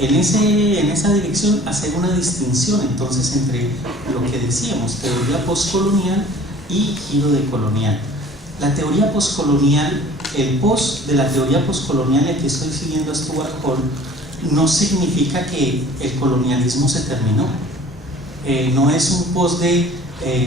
En esa dirección hacer una distinción entonces entre lo que decíamos, teoría postcolonial y giro decolonial. La teoría postcolonial, el post de la teoría postcolonial, y aquí estoy siguiendo a Stuart Hall, no significa que el colonialismo se terminó. No es un post de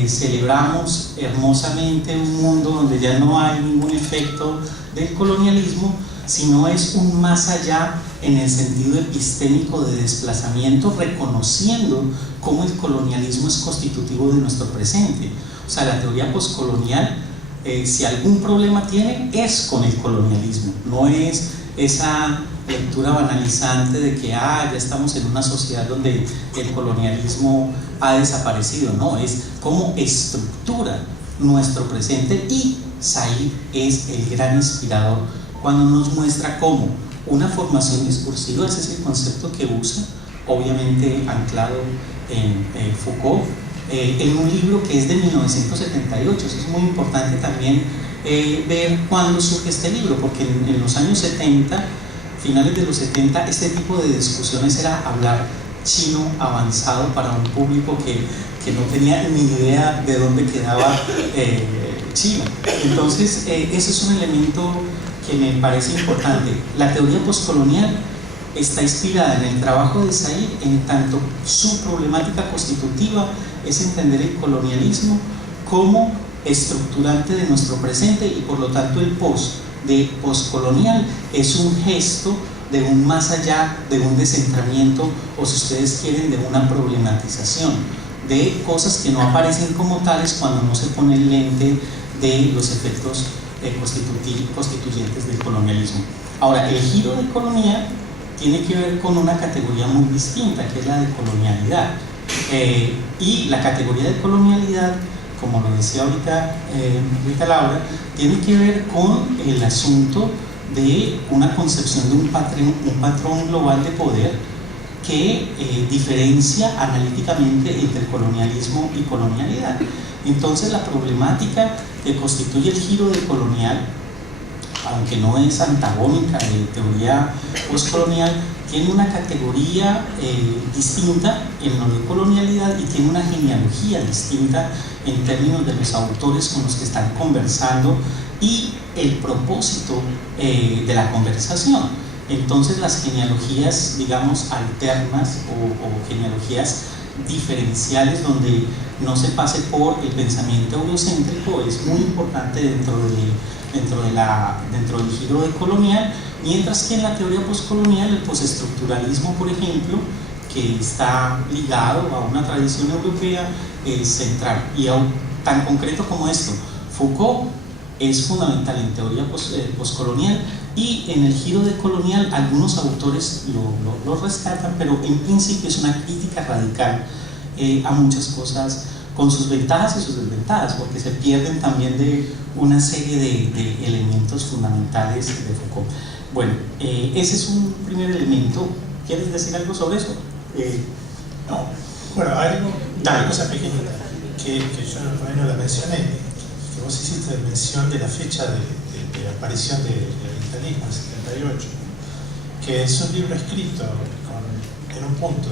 celebramos hermosamente un mundo donde ya no hay ningún efecto del colonialismo, sino es un más allá en el sentido epistémico de desplazamiento, reconociendo cómo el colonialismo es constitutivo de nuestro presente. O sea, la teoría postcolonial, si algún problema tiene, es con el colonialismo, no es esa lectura banalizante de que ya estamos en una sociedad donde el colonialismo ha desaparecido. No, es cómo estructura nuestro presente, y Said es el gran inspirador cuando nos muestra cómo una formación discursiva, ese es el concepto que usa, obviamente anclado en Foucault, en un libro que es de 1978. Eso es muy importante también ver cuándo surge este libro, porque en los años 70, finales de los 70, este tipo de discusiones era hablar chino avanzado para un público que no tenía ni idea de dónde quedaba China. Entonces, ese es un elemento que me parece importante. La teoría postcolonial está inspirada en el trabajo de Said, en tanto su problemática constitutiva es entender el colonialismo como estructurante de nuestro presente, y por lo tanto el post de postcolonial es un gesto de un más allá, de un descentramiento, o si ustedes quieren, de una problematización de cosas que no aparecen como tales cuando no se pone el lente de los efectos constituyentes del colonialismo. Ahora, el giro de colonial tiene que ver con una categoría muy distinta, que es la de colonialidad, y la categoría de colonialidad, como lo decía ahorita Laura, tiene que ver con el asunto de una concepción de un patrón global de poder que diferencia analíticamente entre colonialismo y colonialidad. Entonces, la problemática que constituye el giro de colonial, aunque no es antagónica de teoría postcolonial, tiene una categoría distinta en lo de colonialidad, y tiene una genealogía distinta en términos de los autores con los que están conversando y el propósito de la conversación. Entonces, las genealogías, digamos, alternas o genealogías diferenciales, donde no se pase por el pensamiento eurocéntrico, es muy importante dentro del giro de colonial, mientras que en la teoría postcolonial, el postestructuralismo, por ejemplo, que está ligado a una tradición europea, es central. Y tan concreto como esto, Foucault es fundamental en teoría postcolonial, y en el giro de colonial algunos autores lo rescatan, pero en principio es una crítica radical a muchas cosas, con sus ventajas y sus desventajas, porque se pierden también de una serie de elementos fundamentales de Foucault. Bueno, ese es un primer elemento. ¿Quieres decir algo sobre eso? No. Bueno, hay una cosa pequeñita que yo no la mencioné, que vos hiciste mención de la fecha de la aparición del orientalismo, el 78, que es un libro escrito en un punto,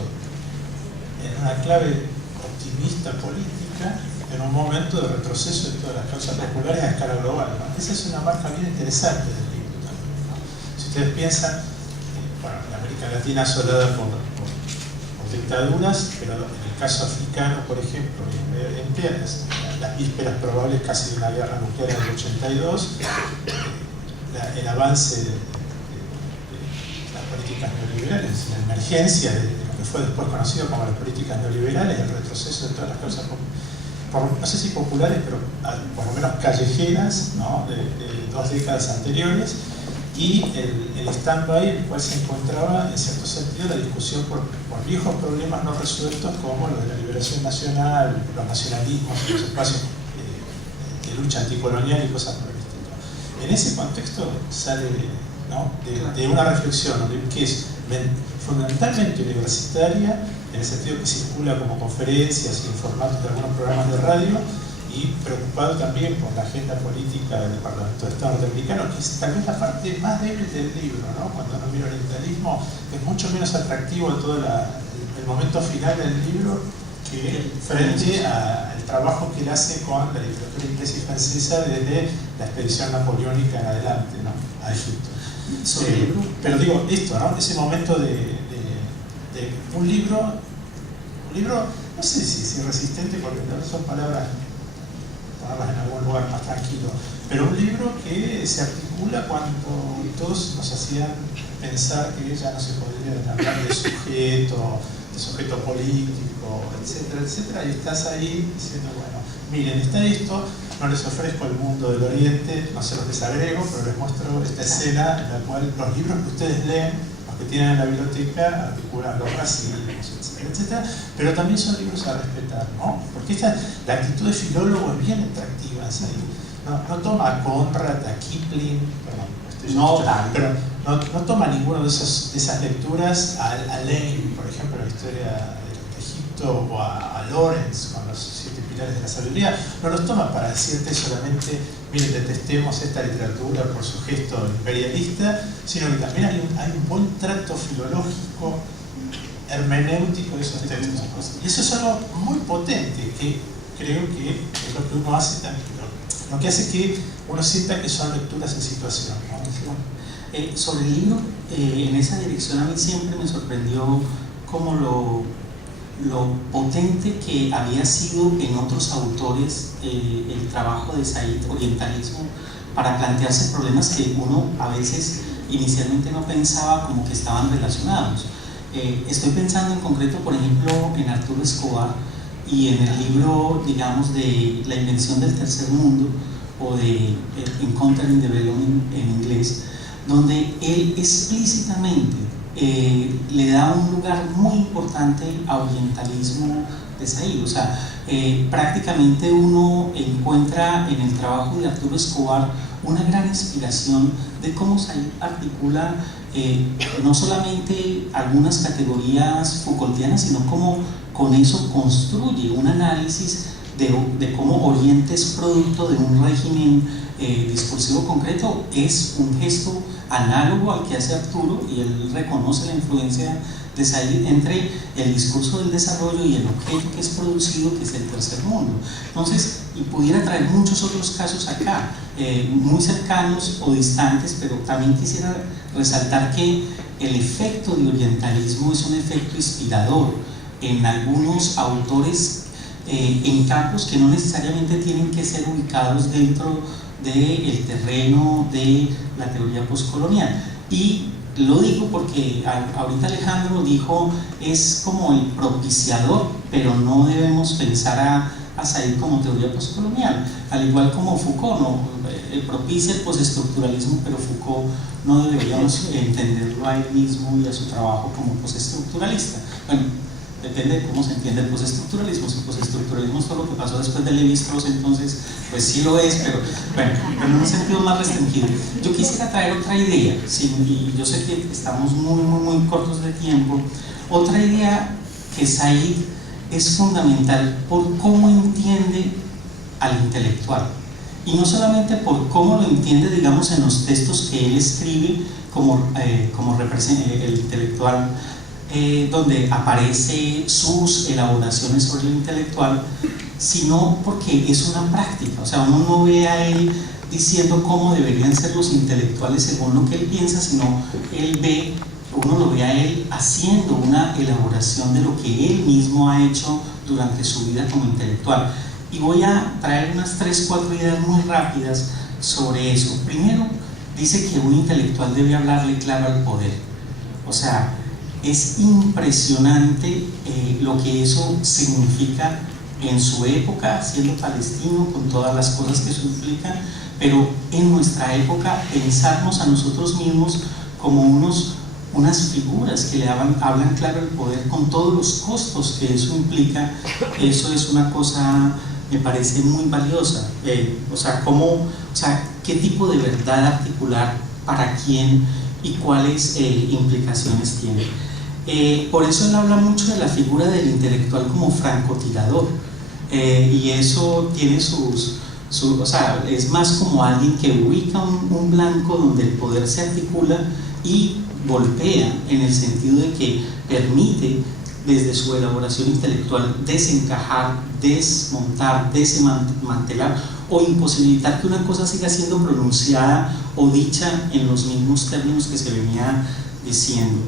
en una clave optimista política, en un momento de retroceso de todas las causas populares a escala global, ¿no? Esa es una marca bien interesante del libro también, ¿no? Si ustedes piensan, bueno, en América Latina asolada por dictaduras, pero en el caso africano, por ejemplo, y en Medio Oriente, las vísperas probables casi de una guerra nuclear en el 82, el avance de las políticas neoliberales, la emergencia de lo que fue después conocido como las políticas neoliberales, el retroceso de todas las causas, no sé si populares, pero por lo menos callejeras, ¿no? de 2 décadas anteriores, y el stand-by en el cual se encontraba, en cierto sentido, la discusión por viejos problemas no resueltos, como los de la liberación nacional, los nacionalismos, los espacios de lucha anticolonial y cosas por el estilo. En ese contexto sale, ¿no? de una reflexión, ¿no? que es fundamentalmente universitaria, en el sentido que circula como conferencias y en formatos de algunos programas de radio, y preocupado también por la agenda política del Parlamento de Estado norteamericano, que es tal vez la parte más débil del libro, ¿no? Cuando uno mira orientalismo, es mucho menos atractivo todo el momento final del libro que frente al trabajo que él hace con la literatura inglesa y francesa desde la expedición napoleónica en adelante, ¿no? A Egipto. Pero digo, esto, ¿no? Ese momento de un libro, no sé si resistente, porque son palabras en algún lugar más tranquilo, pero un libro que se articula cuando todos nos hacían pensar que ya no se podría hablar de sujeto político, etcétera, etcétera, y estás ahí diciendo, bueno, miren, está esto, no les ofrezco el mundo del Oriente, no se los desagrego, pero les muestro esta escena en la cual los libros que ustedes leen, los que tienen en la biblioteca, articulan los racismos, etcétera, etcétera, pero también son libros a respetar, ¿no? Porque la actitud de filólogo es bien atractiva, ¿sí? No toma a Conrad, a Kipling, pero no toma ninguno de esas lecturas a Lane, por ejemplo, la historia de Egipto, o a Lawrence con los 7 pilares de la sabiduría. No los toma para decirte solamente, miren, detestemos esta literatura por su gesto imperialista, sino que también hay un buen trato filológico, hermenéutico de esos textos. Y eso es algo muy potente, que creo que es lo que uno hace también, lo que hace que uno sienta que son lecturas en situación, ¿no? Sobre el libro, en esa dirección a mí siempre me sorprendió como lo potente que había sido en otros autores el trabajo de Said, orientalismo, para plantearse problemas que uno a veces inicialmente no pensaba como que estaban relacionados. Estoy pensando en concreto, por ejemplo, en Arturo Escobar y en el libro, digamos, de La invención del tercer mundo, o de Encountering Development en inglés, donde él explícitamente le da un lugar muy importante a orientalismo de Said. O sea, prácticamente uno encuentra en el trabajo de Arturo Escobar una gran inspiración de cómo Said articula no solamente algunas categorías Foucaultianas, sino cómo con eso construye un análisis de cómo Oriente es producto de un régimen discursivo concreto. Es un gesto análogo al que hace Arturo, y él reconoce la influencia de Said entre el discurso del desarrollo y el objeto que es producido, que es el tercer mundo. Entonces, y pudiera traer muchos otros casos acá, muy cercanos o distantes, pero también quisiera resaltar que el efecto de orientalismo es un efecto inspirador en algunos autores en campos que no necesariamente tienen que ser ubicados dentro del terreno de la teoría postcolonial. Y lo digo porque ahorita Alejandro dijo, es como el propiciador, pero no debemos pensar a Said como teoría postcolonial, al igual como Foucault, ¿no? Propicia el postestructuralismo, pero Foucault no deberíamos entenderlo a él mismo y a su trabajo como postestructuralista. Bueno, depende de cómo se entiende el postestructuralismo. Si el postestructuralismo es todo lo que pasó después de Lévi-Strauss, entonces pues sí lo es, pero bueno, en un sentido más restringido. Yo quisiera traer otra idea, ¿sí? Y yo sé que estamos muy cortos de tiempo. Otra idea que Said es fundamental por cómo entiende al intelectual, y no solamente por cómo lo entiende, digamos, en los textos que él escribe como el intelectual, donde aparece sus elaboraciones sobre lo intelectual, sino porque es una práctica. O sea, uno no ve a él diciendo cómo deberían ser los intelectuales según lo que él piensa, sino uno lo ve a él haciendo una elaboración de lo que él mismo ha hecho durante su vida como intelectual. Y voy a traer unas 3-4 ideas muy rápidas sobre eso. Primero, dice que un intelectual debe hablarle claro al poder. O sea, es impresionante lo que eso significa en su época, siendo palestino, con todas las cosas que eso implica, pero en nuestra época pensarnos a nosotros mismos como unas figuras que le hablan claro al poder, con todos los costos que eso implica. Eso es una cosa, me parece muy valiosa. O sea, qué tipo de verdad articular, para quién y cuáles implicaciones tiene. Por eso él habla mucho de la figura del intelectual como francotirador. y eso tiene o sea, es más como alguien que ubica un blanco donde el poder se articula y golpea, en el sentido de que permite desde su elaboración intelectual desencajar, desmontar, desmantelar o imposibilitar que una cosa siga siendo pronunciada o dicha en los mismos términos que se venía diciendo.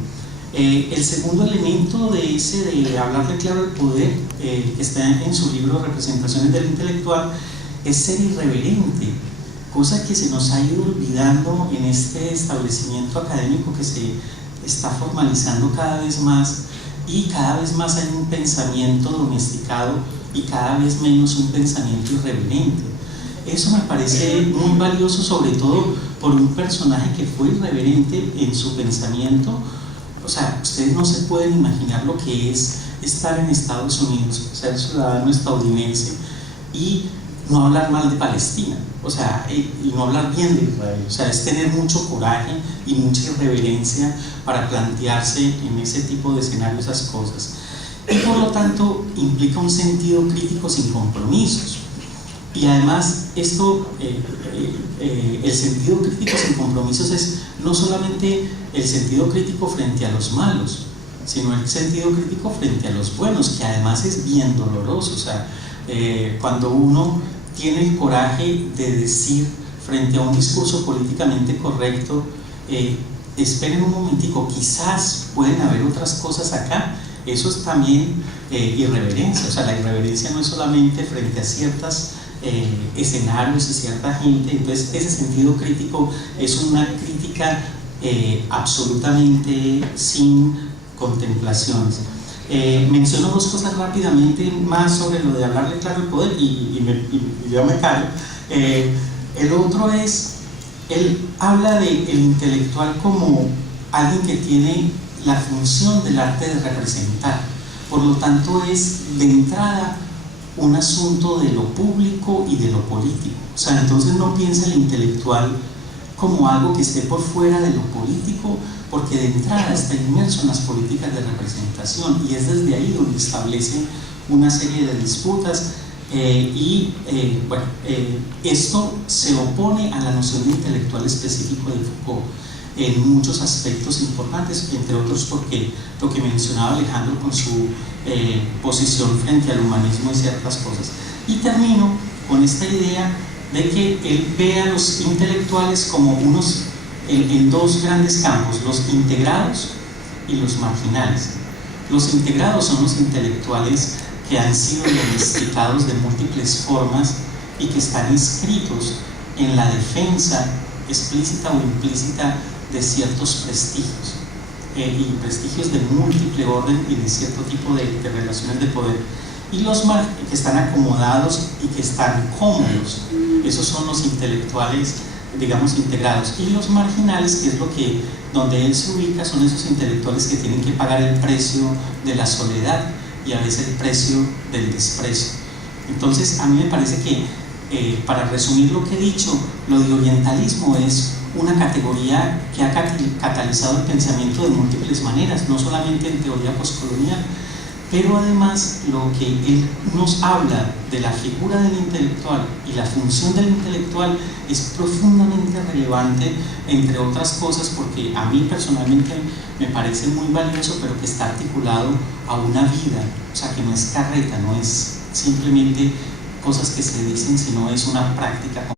El segundo elemento de hablarle claro al poder, que está en su libro Representaciones del Intelectual, es ser irreverente, cosa que se nos ha ido olvidando en este establecimiento académico que se está formalizando cada vez más, y cada vez más hay un pensamiento domesticado y cada vez menos un pensamiento irreverente. Eso me parece muy valioso, sobre todo por un personaje que fue irreverente en su pensamiento. O sea, ustedes no se pueden imaginar lo que es estar en Estados Unidos, ser ciudadano estadounidense y no hablar mal de Palestina, o sea, y no hablar bien de Israel. O sea, es tener mucho coraje y mucha irreverencia para plantearse en ese tipo de escenarios esas cosas. Y por lo tanto implica un sentido crítico sin compromisos. Y además esto, el sentido crítico sin compromisos es no solamente el sentido crítico frente a los malos, sino el sentido crítico frente a los buenos, que además es bien doloroso. O sea, cuando uno tiene el coraje de decir frente a un discurso políticamente correcto, esperen un momentico, quizás pueden haber otras cosas acá, eso es también irreverencia. O sea, la irreverencia no es solamente frente a ciertos escenarios y cierta gente. Entonces ese sentido crítico es una crítica absolutamente sin contemplaciones. Menciono dos cosas rápidamente más sobre lo de hablarle claro al poder y yo me callo. El otro es, él habla del intelectual como alguien que tiene la función del arte de representar, por lo tanto es de entrada un asunto de lo público y de lo político. O sea, entonces no piensa el intelectual como algo que esté por fuera de lo político, porque de entrada está inmerso en las políticas de representación y es desde ahí donde establece una serie de disputas. Esto se opone a la noción de intelectual específico de Foucault en muchos aspectos importantes, entre otros porque lo que mencionaba Alejandro con su posición frente al humanismo y ciertas cosas. Y termino con esta idea de que él ve a los intelectuales como unos en dos grandes campos, los integrados y los marginales. Los integrados son los intelectuales que han sido domesticados de múltiples formas y que están inscritos en la defensa explícita o implícita de ciertos prestigios, y prestigios de múltiple orden y de cierto tipo de relaciones de poder. Y los que están acomodados y que están cómodos, esos son los intelectuales, digamos, integrados. Y los marginales, que es donde él se ubica, son esos intelectuales que tienen que pagar el precio de la soledad y a veces el precio del desprecio. Entonces a mí me parece que, para resumir lo que he dicho, lo de orientalismo es una categoría que ha catalizado el pensamiento de múltiples maneras, no solamente en teoría postcolonial, pero además lo que él nos habla de la figura del intelectual y la función del intelectual es profundamente relevante, entre otras cosas, porque a mí personalmente me parece muy valioso, pero que está articulado a una vida, o sea, que no es carreta, no es simplemente cosas que se dicen, sino es una práctica.